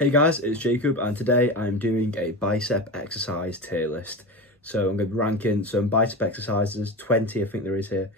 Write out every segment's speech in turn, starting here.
Hey guys, it's Jacob and today I'm doing a bicep exercise tier list. So I'm going to be ranking some bicep exercises, 20 I think there is here,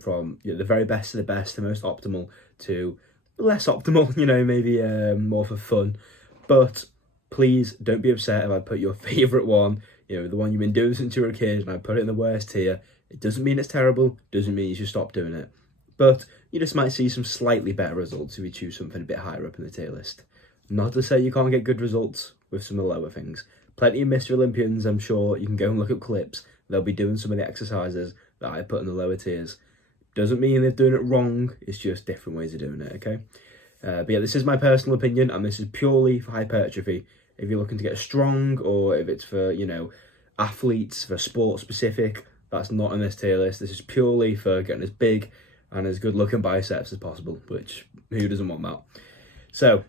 from the very best to the best, the most optimal to less optimal, maybe more for fun. But please don't be upset if I put your favourite one, the one you've been doing since you were a kid, and I put it in the worst tier. It doesn't mean it's terrible, doesn't mean you should stop doing it. But you just might see some slightly better results if you choose something a bit higher up in the tier list. Not to say you can't get good results with some of the lower things. Plenty of Mr. Olympians, I'm sure, you can go and look up clips. They'll be doing some of the exercises that I put in the lower tiers. Doesn't mean they're doing it wrong, it's just different ways of doing it, okay? But yeah, this is my personal opinion, and this is purely for hypertrophy. If you're looking to get strong, or if it's for, athletes, for sport specific, that's not on this tier list. This is purely for getting as big and as good looking biceps as possible, which who doesn't want that? So,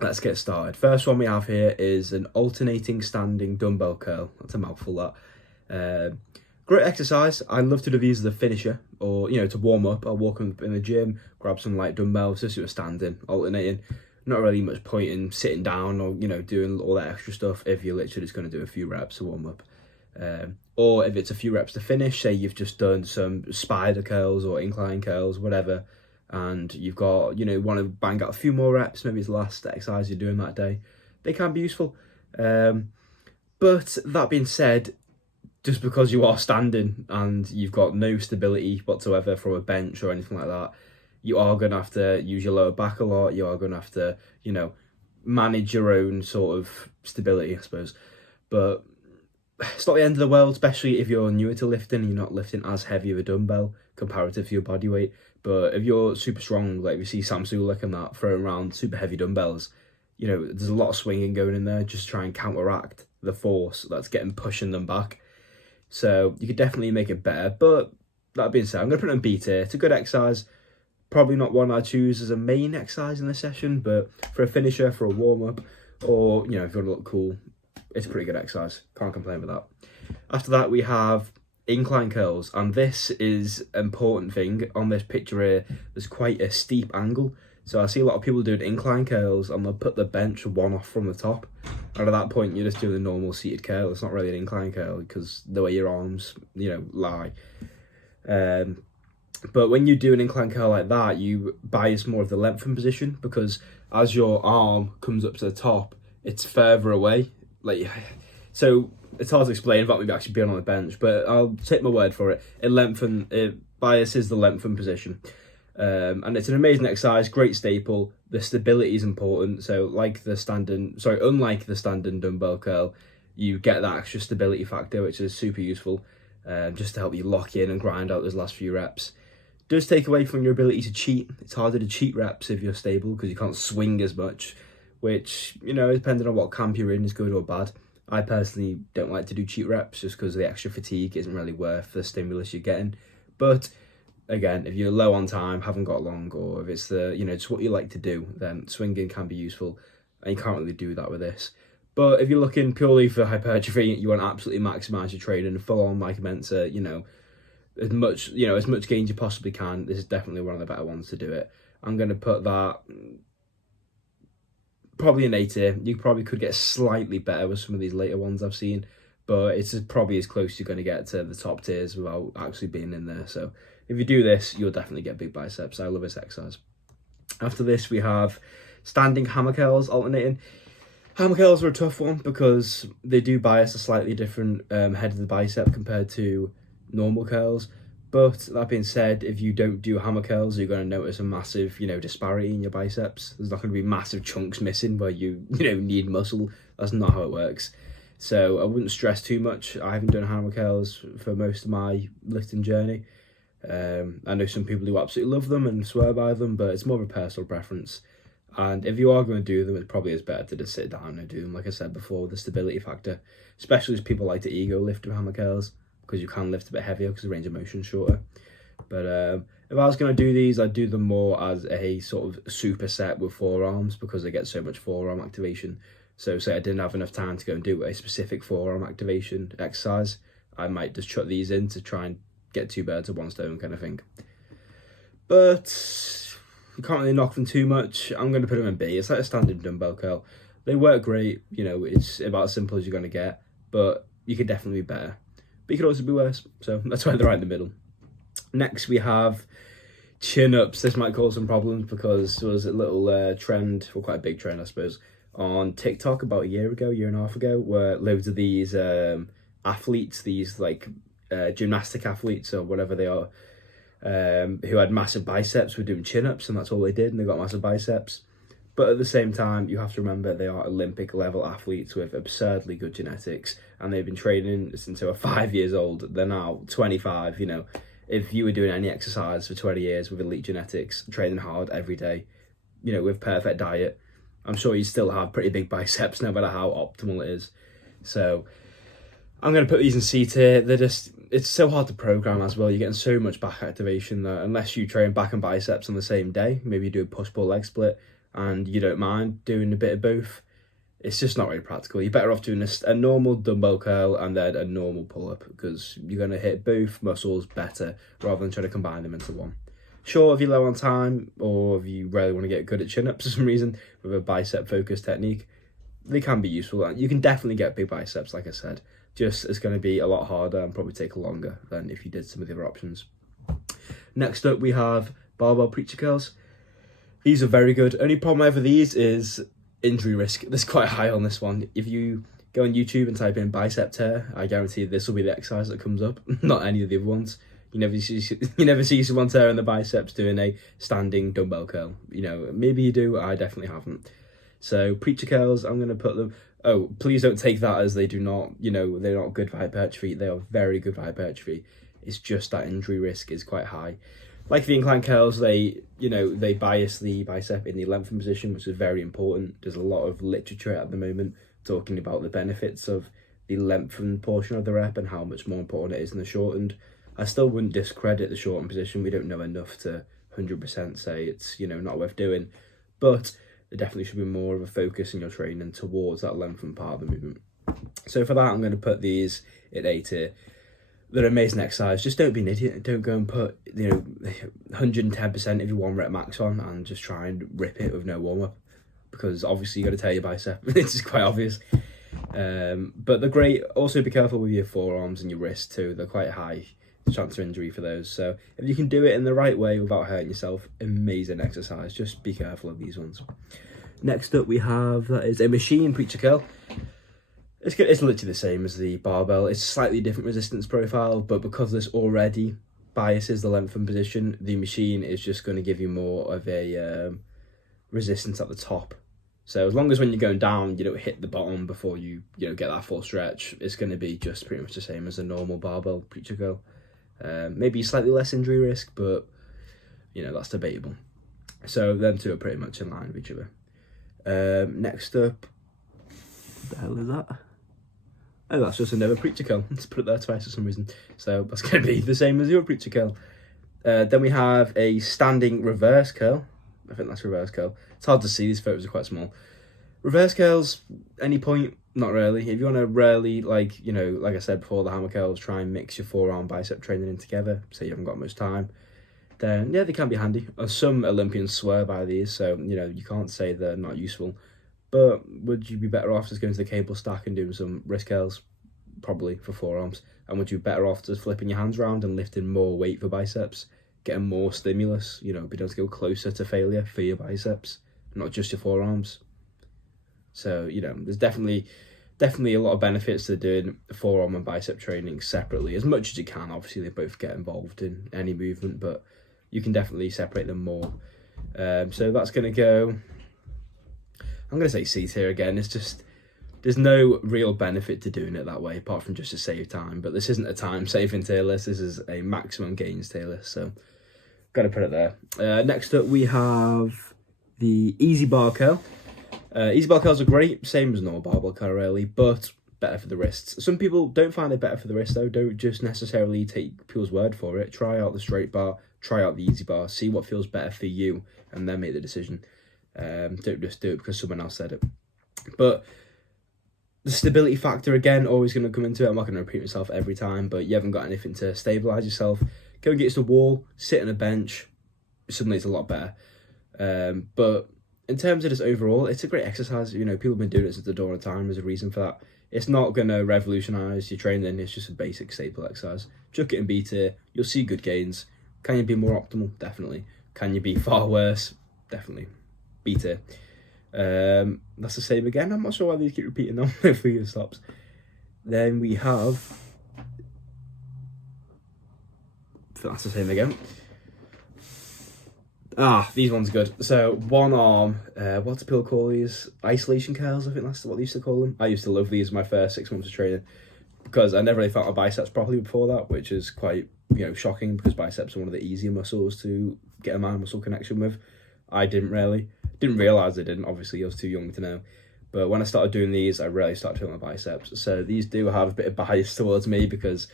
let's get started. First one we have here is an alternating standing dumbbell curl. That's a mouthful, that. Great exercise. I love to do these as a finisher, or, to warm up. I'll walk up in the gym, grab some light dumbbells, just do a standing, alternating. Not really much point in sitting down or, doing all that extra stuff if you're literally just going to do a few reps to warm up. Or if it's a few reps to finish, say you've just done some spider curls or incline curls, whatever, and you've got, want to bang out a few more reps, maybe it's the last exercise you're doing that day, they can be useful. But that being said, just because you are standing and you've got no stability whatsoever from a bench or anything like that, you are going to have to use your lower back a lot. You are going to have to, manage your own sort of stability, I suppose. But it's not the end of the world, especially if you're newer to lifting and you're not lifting as heavy of a dumbbell comparative to your body weight. But if you're super strong, like we see Sam Sulek and that, throwing around super heavy dumbbells, there's a lot of swinging going in there, just try and counteract the force that's pushing them back. So you could definitely make it better. But that being said, I'm going to put it on B tier. It's a good exercise. Probably not one I choose as a main exercise in the session, but for a finisher, for a warm-up, or, if you want to look cool, it's a pretty good exercise. Can't complain with that. After that, we have incline curls, and this is an important thing. On this picture here, there's quite a steep angle. So I see a lot of people doing incline curls, and they'll put the bench one off from the top. And at that point, you're just doing a normal seated curl. It's not really an incline curl because the way your arms, lie. But when you do an incline curl like that, you bias more of the lengthen position, because as your arm comes up to the top, it's further away. So it's hard to explain without maybe actually being on the bench, but I'll take my word for it. It biases the lengthen position. And it's an amazing exercise, great staple. The stability is important. So unlike the standing dumbbell curl, you get that extra stability factor, which is super useful, just to help you lock in and grind out those last few reps. It does take away from your ability to cheat. It's harder to cheat reps if you're stable because you can't swing as much, which, depending on what camp you're in, is good or bad. I personally don't like to do cheat reps just because the extra fatigue isn't really worth the stimulus you're getting. But again, if you're low on time, haven't got long, or if it's just what you like to do, then swinging can be useful, and you can't really do that with this. But if you're looking purely for hypertrophy, you want to absolutely maximise your training, full on Mike Mensa, as much gain as you possibly can. This is definitely one of the better ones to do it. I'm going to put that probably an A tier. You probably could get slightly better with some of these later ones I've seen, but it's probably as close you're going to get to the top tiers without actually being in there. So if you do this, you'll definitely get big biceps. I love this exercise. After this, we have standing hammer curls alternating. Hammer curls are a tough one because they do bias a slightly different head of the bicep compared to normal curls. But that being said, if you don't do hammer curls, you're going to notice a massive, disparity in your biceps. There's not going to be massive chunks missing where you, need muscle. That's not how it works. So I wouldn't stress too much. I haven't done hammer curls for most of my lifting journey. I know some people who absolutely love them and swear by them, but it's more of a personal preference. And if you are going to do them, it probably is better to just sit down and do them, like I said before, the stability factor. Especially as people like to ego lift with hammer curls, because you can lift a bit heavier because the range of motion is shorter. But if I was going to do these, I'd do them more as a sort of superset with forearms, because they get so much forearm activation. So say I didn't have enough time to go and do a specific forearm activation exercise, I might just chuck these in to try and get two birds with one stone kind of thing. But You can't really knock them too much. I'm going to put them in B. It's like a standard dumbbell curl. They work great, you know, it's about as simple as you're going to get, but you could definitely be better. But you could also be worse, so that's why they're right in the middle. Next we have chin-ups. This might cause some problems because there was a little trend, well, quite a big trend I suppose, on TikTok about a year and a half ago, where loads of these athletes, these like gymnastic athletes or whatever they are, who had massive biceps were doing chin-ups, and that's all they did, and they got massive biceps. But at the same time, you have to remember they are Olympic level athletes with absurdly good genetics, and they've been training since they were 5 years old. They're now 25, you know. If you were doing any exercise for 20 years with elite genetics, training hard every day, you know, with perfect diet, I'm sure you still have pretty big biceps no matter how optimal it is. So I'm going to put these in C tier. They're just, it's so hard to program as well. You're getting so much back activation that unless you train back and biceps on the same day, maybe you do a push-pull leg split, and you don't mind doing a bit of both, it's just not really practical. You're better off doing a normal dumbbell curl and then a normal pull-up, because you're going to hit both muscles better rather than trying to combine them into one. Sure, if you're low on time or if you really want to get good at chin-ups for some reason with a bicep-focused technique, they can be useful. You can definitely get big biceps, like I said. Just it's going to be a lot harder and probably take longer than if you did some of the other options. Next up, we have barbell preacher curls. These are very good. Only problem I have with these is injury risk. There's quite high on this one. If you go on YouTube and type in bicep tear, I guarantee this will be the exercise that comes up, not any of the other ones. You never see someone tearing the biceps doing a standing dumbbell curl. You know, maybe you do, I definitely haven't. So preacher curls, I'm going to put them... Oh, please don't take that as they do not, you know, they're not good for hypertrophy. They are very good for hypertrophy. It's just that injury risk is quite high. Like the incline curls, they bias the bicep in the lengthened position, which is very important. There's a lot of literature at the moment talking about the benefits of the lengthened portion of the rep and how much more important it is than the shortened. I still wouldn't discredit the shortened position. We don't know enough to 100% say it's, you know, not worth doing. But there definitely should be more of a focus in your training towards that lengthened part of the movement. So for that, I'm going to put these at A tier. They're amazing exercise. Just don't be an idiot. Don't go and put, you know, 110% of your 1 rep max on and just try and rip it with no warm-up, because obviously you got to tear your bicep. It's quite obvious. But they're great. Also be careful with your forearms and your wrists too. They're quite high chance of injury for those. So if you can do it in the right way without hurting yourself, amazing exercise. Just be careful of these ones. Next up we have, that is a machine preacher curl. It's literally the same as the barbell. It's a slightly different resistance profile, but because this already biases the lengthened position, the machine is just going to give you more of a resistance at the top. So as long as when you're going down, you don't hit the bottom before you get that full stretch, it's going to be just pretty much the same as a normal barbell preacher curl. Maybe slightly less injury risk, but you know, that's debatable. So them two are pretty much in line with each other. Next up, what the hell is that? Oh, that's just another preacher curl. Let's put it there twice for some reason. So that's going to be the same as your preacher curl. Then we have a standing reverse curl. I think that's reverse curl. It's hard to see, these photos are quite small. Reverse curls, any point? Not really. If you want to really, like I said before, the hammer curls, try and mix your forearm bicep training in together, say you haven't got much time, then yeah, they can be handy. Some Olympians swear by these, so you can't say they're not useful. But would you be better off just going to the cable stack and doing some wrist curls? Probably, for forearms. And would you be better off just flipping your hands around and lifting more weight for biceps? Getting more stimulus, be able to go closer to failure for your biceps, not just your forearms. So, there's definitely a lot of benefits to doing forearm and bicep training separately, as much as you can. Obviously, they both get involved in any movement, but you can definitely separate them more. So that's going to go... I'm going to say C tier again. It's just, there's no real benefit to doing it that way, apart from just to save time. But this isn't a time-saving tier list. This is a maximum gains tier list, so got to put it there. Next up, we have the easy bar curl. Easy bar curls are great, same as normal barbell curl really, but better for the wrists. Some people don't find it better for the wrists though. Don't just necessarily take people's word for it. Try out the straight bar, try out the easy bar, see what feels better for you, and then make the decision. Don't just do it because someone else said it. But the stability factor, again, always going to come into it. I'm not going to repeat myself every time, but you haven't got anything to stabilise yourself. Go against the wall, sit on a bench, suddenly it's a lot better. But in terms of just overall, it's a great exercise. You know, people have been doing it since the dawn of time. There's a reason for that. It's not going to revolutionise your training. It's just a basic staple exercise. Chuck it and beat it. You'll see good gains. Can you be more optimal? Definitely. Can you be far worse? Definitely. Beat it. That's the same again. I'm not sure why these keep repeating them if it stops. Then we have... That's the same again. These ones are good. So one arm, what do people call these? Isolation curls, I think that's what they used to call them. I used to love these my first 6 months of training because I never really felt my biceps properly before that, which is quite, shocking because biceps are one of the easier muscles to get a mind-muscle connection with. I didn't realise I didn't, obviously I was too young to know. But when I started doing these, I really started feeling my biceps. So these do have a bit of bias towards me because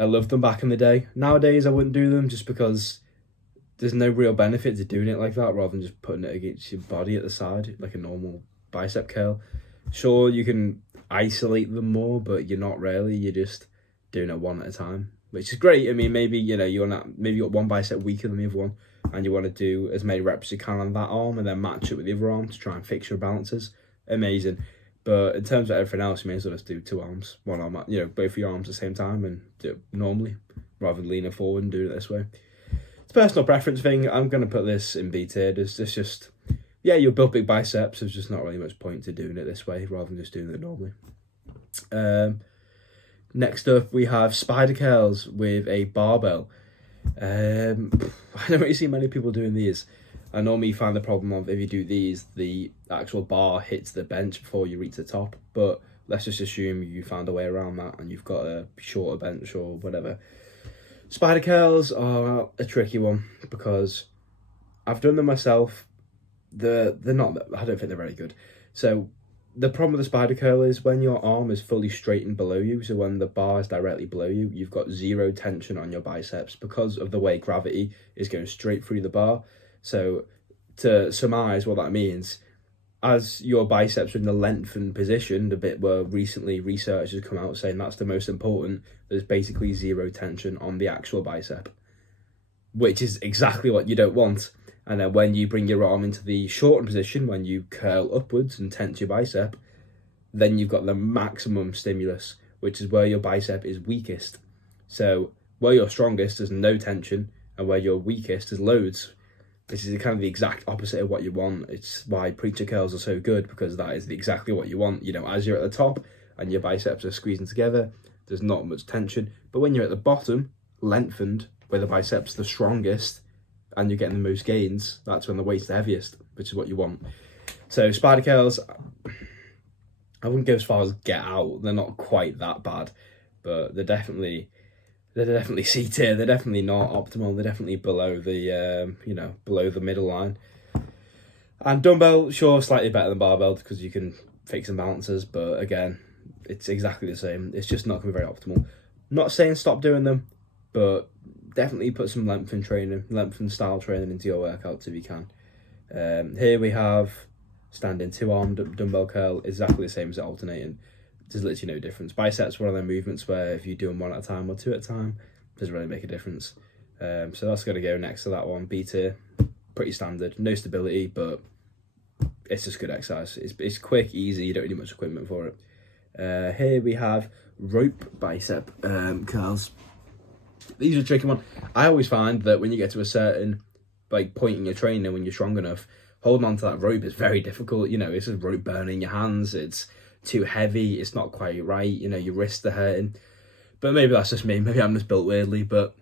I loved them back in the day. Nowadays I wouldn't do them just because there's no real benefit to doing it like that rather than just putting it against your body at the side like a normal bicep curl. Sure, you can isolate them more, but you're not really. You're just doing it one at a time, which is great. I mean, maybe you got one bicep weaker than the other one, and you want to do as many reps as you can on that arm, and then match it with the other arm to try and fix your balances. Amazing. But in terms of everything else, you may as well just do two arms, one arm, both of your arms at the same time, and do it normally rather than leaning forward and doing it this way. Personal preference thing. I'm going to put this in B tier. It's just, you'll build big biceps. There's just not really much point to doing it this way rather than just doing it normally. Next up, we have spider curls with a barbell. I don't really see many people doing these. I normally find the problem of if you do these, the actual bar hits the bench before you reach the top. But let's just assume you found a way around that and you've got a shorter bench or whatever. Spider curls are a tricky one because I've done them myself. They're not, I don't think they're very good. So the problem with the spider curl is when your arm is fully straightened below you, so when the bar is directly below you, you've got zero tension on your biceps because of the way gravity is going straight through the bar. So to surmise what that means, as your biceps are in the lengthened position, the bit where recently research has come out saying that's the most important, there's basically zero tension on the actual bicep, which is exactly what you don't want. And then when you bring your arm into the shortened position, when you curl upwards and tense your bicep, then you've got the maximum stimulus, which is where your bicep is weakest. So where you're strongest, there's no tension, and where you're weakest, there's loads. This is kind of the exact opposite of what you want. It's why preacher curls are so good, because that is exactly what you want. As you're at the top and your biceps are squeezing together, there's not much tension. But when you're at the bottom, lengthened, where the biceps are the strongest and you're getting the most gains, that's when the weight's the heaviest, which is what you want. So spider curls, I wouldn't go as far as get out. They're not quite that bad, but they're definitely C tier. They're definitely not optimal. They're definitely below the below the middle line. And dumbbell, sure, slightly better than barbell because you can fix and balances, but again, it's exactly the same. It's just not going to be very optimal. Not saying stop doing them, but definitely put some length and style training into your workouts if you can. Here we have standing 2-arm dumbbell curl, exactly the same as alternating. There's literally no difference. Biceps, one of them movements where if you do them one at a time or two at a time, doesn't really make a difference. So that's going to go next to that one. B tier, pretty standard. No stability, but it's just good exercise. It's quick, easy. You don't need much equipment for it. Here we have rope bicep curls. These are a tricky one. I always find that when you get to a certain point in your training, when you're strong enough, holding on to that rope is very difficult. It's a rope burning your hands. It's too heavy, it's not quite right, your wrists are hurting. But maybe that's just me, maybe I'm just built weirdly, but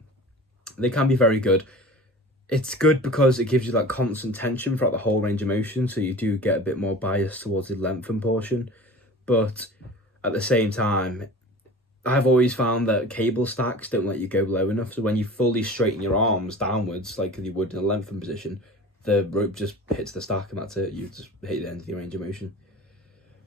they can be very good. It's good because it gives you that constant tension throughout the whole range of motion, so you do get a bit more bias towards the lengthened portion. But at the same time, I've always found that cable stacks don't let you go low enough, so when you fully straighten your arms downwards like you would in a lengthened position, the rope just hits the stack and that's it. You just hit the end of your range of motion.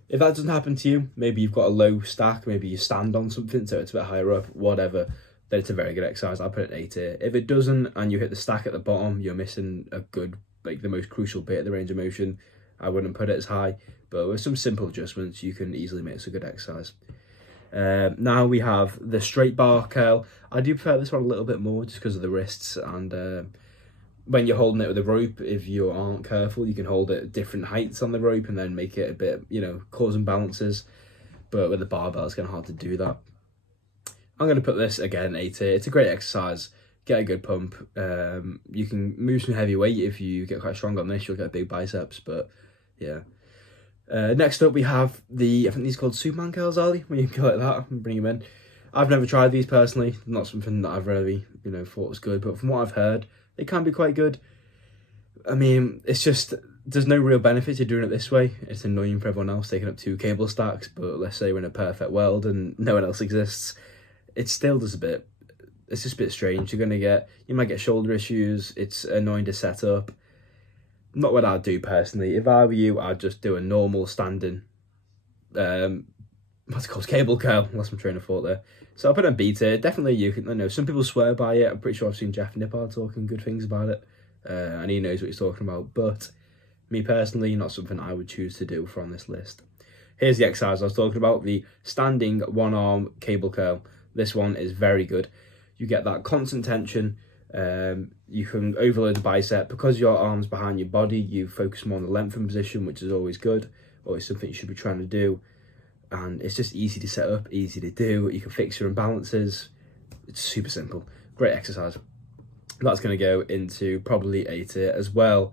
If that doesn't happen to you, maybe you've got a low stack, maybe you stand on something so it's a bit higher up, whatever, then it's a very good exercise. I'll put it in A tier. If it doesn't and you hit the stack at the bottom, you're missing a good, the most crucial bit of the range of motion. I wouldn't put it as high, but with some simple adjustments, you can easily make this a good exercise. Now we have the straight bar curl. I do prefer this one a little bit more just because of the wrists and when you're holding it with a rope, if you aren't careful, you can hold it at different heights on the rope and then make it a bit, cause imbalances. But with the barbell, it's kind of hard to do that. I'm going to put this again A tier. It's a great exercise. Get a good pump. You can move some heavy weight. If you get quite strong on this, you'll get big biceps. But yeah. Next up, we have I think these are called Superman curls, are they? When you go like that and bring them in. I've never tried these personally. Not something that I've really, thought was good. But from what I've heard, they can be quite good. I mean, it's just, there's no real benefit to doing it this way. It's annoying for everyone else taking up 2 cable stacks. But let's say we're in a perfect world and no one else exists. It still does it's just a bit strange. You might get shoulder issues. It's annoying to set up. Not what I'd do personally. If I were you, I'd just do a normal standing, what's it called, cable curl. Lost my train of thought there. So I'll put it on B tier. Definitely you can, I know some people swear by it. I'm pretty sure I've seen Jeff Nippard talking good things about it. And he knows what he's talking about. But me personally, not something I would choose to do from this list. Here's the exercise I was talking about, the standing one arm cable curl. This one is very good. You get that constant tension. You can overload the bicep. Because your arm's behind your body, you focus more on the lengthened position, which is always good. Always something you should be trying to do. And it's just easy to set up, easy to do. You can fix your imbalances. It's super simple. Great exercise. That's going to go into probably A tier, as well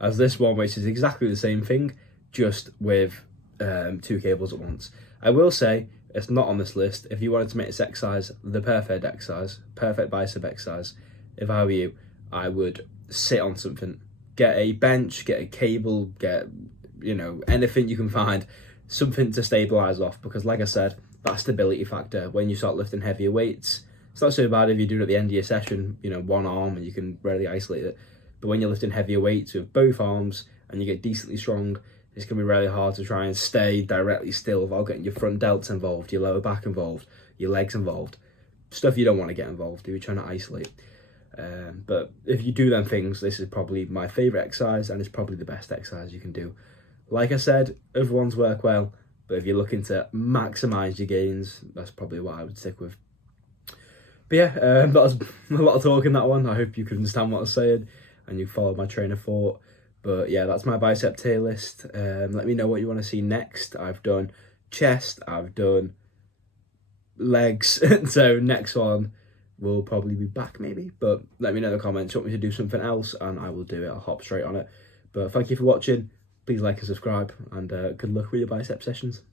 as this one, which is exactly the same thing, just with 2 cables at once. I will say, it's not on this list. If you wanted to make this exercise the perfect exercise, perfect bicep exercise, if I were you, I would sit on something. Get a bench, get a cable, get, anything you can find, something to stabilise off. Because like I said, that stability factor, when you start lifting heavier weights, it's not so bad if you do it at the end of your session, one arm and you can really isolate it. But when you're lifting heavier weights with both arms and you get decently strong, it's going to be really hard to try and stay directly still without getting your front delts involved, your lower back involved, your legs involved. Stuff you don't want to get involved if you're trying to isolate. But if you do them things, this is probably my favourite exercise and it's probably the best exercise you can do. Like I said, other ones work well, but if you're looking to maximise your gains, that's probably what I would stick with. But yeah, that was a lot of talk in that one. I hope you could understand what I was saying and you followed my train of thought. But yeah, that's my bicep tier list. Let me know what you want to see next. I've done chest, I've done legs. So next one will probably be back maybe. But let me know in the comments. You want me to do something else and I will do it. I'll hop straight on it. But thank you for watching. Please like and subscribe and good luck with your bicep sessions.